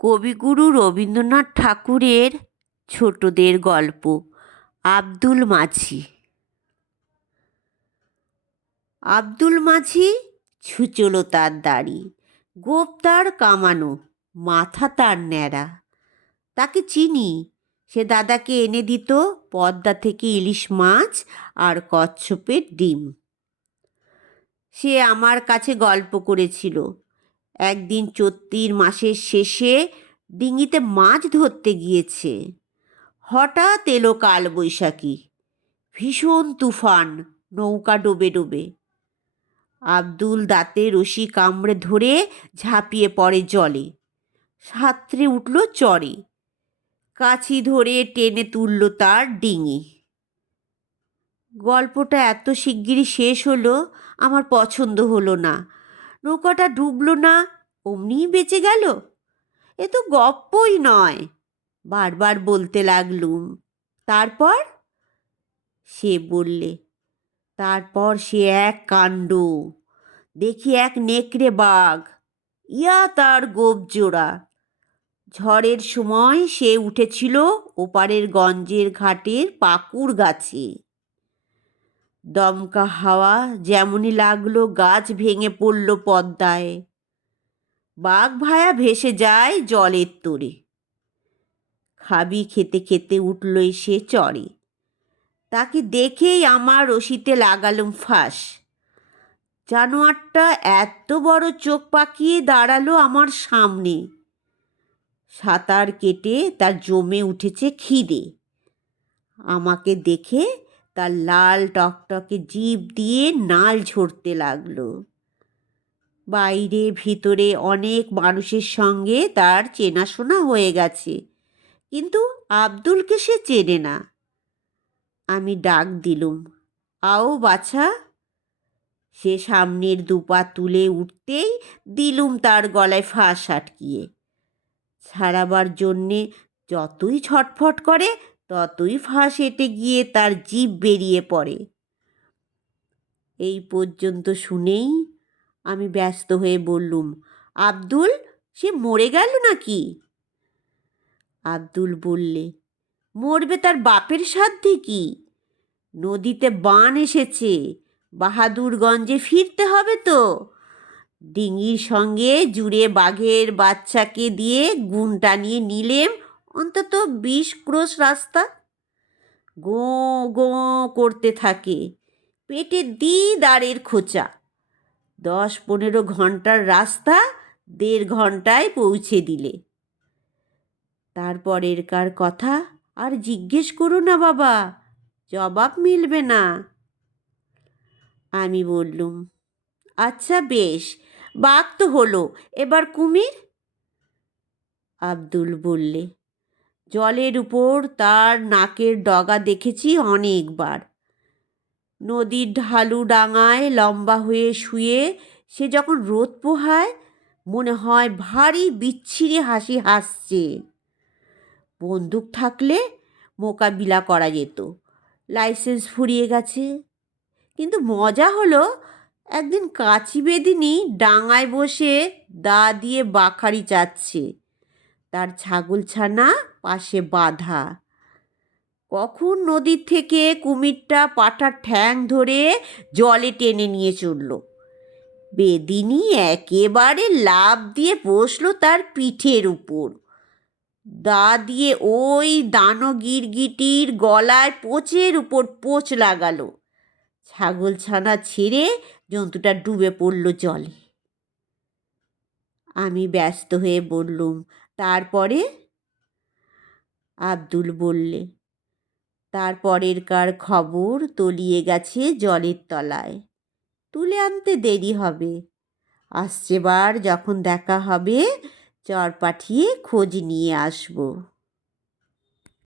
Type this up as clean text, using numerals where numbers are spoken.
কবিগুরু রবীন্দ্রনাথ ঠাকুরের ছোটদের গল্প। আব্দুল মাঝি। আব্দুল মাঝি ছুচলো তার দাড়ি, গোঁফ তার কামানো, মাথা তার ন্যাড়া। তাকে চিনি, সে দাদাকে এনে দিত পদ্মা থেকে ইলিশ মাছ আর কচ্ছপের ডিম। সে আমার কাছে গল্প করেছিল, একদিন চৈত্র মাসের শেষে ডিঙিতে মাছ ধরতে গিয়েছে। হঠাৎ এলো কালবৈশাখী, ভীষণ তুফান, নৌকা ডোবে ডোবে। আব্দুল দাঁতে রশি কামড়ে ধরে ঝাঁপিয়ে পড়ে জলে, সাঁতরে উঠল চরে, কাছি ধরে টেনে তুলল তার ডিঙি। গল্পটা এত শিগগিরই শেষ হলো, আমার পছন্দ হলো না। নৌকাটা ডুবল না, অমনিই বেঁচে গেল। এ তো গপ্পই নয়, বারবার বলতে লাগলুম। তারপর সে বললে, তারপর সে এক কাণ্ড। দেখি এক নেকড়ে বাঘ, ইয়া তার গোঁফ জোড়া। ঝড়ের সময় সে উঠেছিল ওপারের গঞ্জের ঘাটের পাকুড় গাছে। দমকা হাওয়া যেমনই লাগলো, গাছ ভেঙে পড়ল পদ্মায়। বাঘ ভায়া ভেসে যায় জলের তোরে। খাবি খেতে খেতে উঠল সে চড়ে। তাকে দেখেই আমার রশিতে লাগালুম ফাঁস। জানোয়ারটা এত বড় চোখ পাকিয়ে দাঁড়ালো আমার সামনে। সাঁতার কেটে তার জমে উঠেছে খিদে। আমাকে দেখে তার লাল টকটকে জিভ দিয়ে নাল ঝরতে লাগলো। বাইরে ভিতরে অনেক মানুষের সঙ্গে তার চেনাশোনা হয়ে গেছে, কিন্তু আব্দুলকে সে চেনে না। আমি ডাক দিলুম, আও বাছা। সে সামনের দুপা তুলে উঠতেই দিলুম তার গলায় ফাঁস আটকিয়ে। ছাড়াবার জন্যে যতই ছটফট করে, ততই ফাঁস এঁটে গিয়ে তার জিভ বেরিয়ে পড়ে। এই পর্যন্ত শুনেই আমি ব্যস্ত হয়ে বললুম, আব্দুল, সে মরে গেল নাকি? আব্দুল বললে, মরবে তার বাপের সাধ্যে কি? নদীতে বান এসেছে, বাহাদুরগঞ্জে ফিরতে হবে তো। ডিঙির সঙ্গে জুড়ে বাঘের বাচ্চাকে দিয়ে গুণ টানিয়ে নিলেম অন্তত 20 ক্রোশ রাস্তা। গোঁ গোঁ করতে থাকে, পেটে দাঁড়ের খোঁচা। 10-15 ঘন্টার রাস্তা 1.5 ঘন্টায় পৌঁছে দিলে। তারপরের কার কথা আর জিজ্ঞেস করো না বাবা, জবাব মিলবে না। আমি বললুম, আচ্ছা বেশ, বাঘ তো হলো, এবার কুমির? আব্দুল বললে, জলের উপর তার নাকের ডগা দেখেছি অনেকবার। নদীর ঢালু ডাঙায় লম্বা হয়ে শুয়ে সে যখন রোদ পোহায়, মনে হয় ভারী বিচ্ছিরি হাসি হাসছে। বন্দুক থাকলে মোকাবিলা করা যেত, লাইসেন্স ফুরিয়ে গেছে। কিন্তু মজা হলো, একদিন কাচি বেদিনী ডাঙায় বসে দা দিয়ে বাখারি চাচ্ছে, তার ছাগলছানা পাশে বাঁধা। কখন নদীর থেকে কুমিরটা পাটার ঠ্যাং ধরে জলে টেনে নিয়ে চলল। বেদিনী একেবারে লাফ দিয়ে বসলো তার পিঠের উপর, দা দিয়ে ওই দানো গিরগিটির গলায় পোঁচের উপর পোঁচ লাগালো। ছাগলছানা ছেড়ে জন্তুটা ডুবে পড়ল জলে। আমি ব্যস্ত হয়ে বললুম, তারপরে? আব্দুল বললে, তারপরের কার খবর তলিয়ে গেছে জলের তলায়, তুলে আনতে দেরি হবে। আসছেবার যখন দেখা হবে, চর পাঠিয়ে খোঁজ নিয়ে আসবো।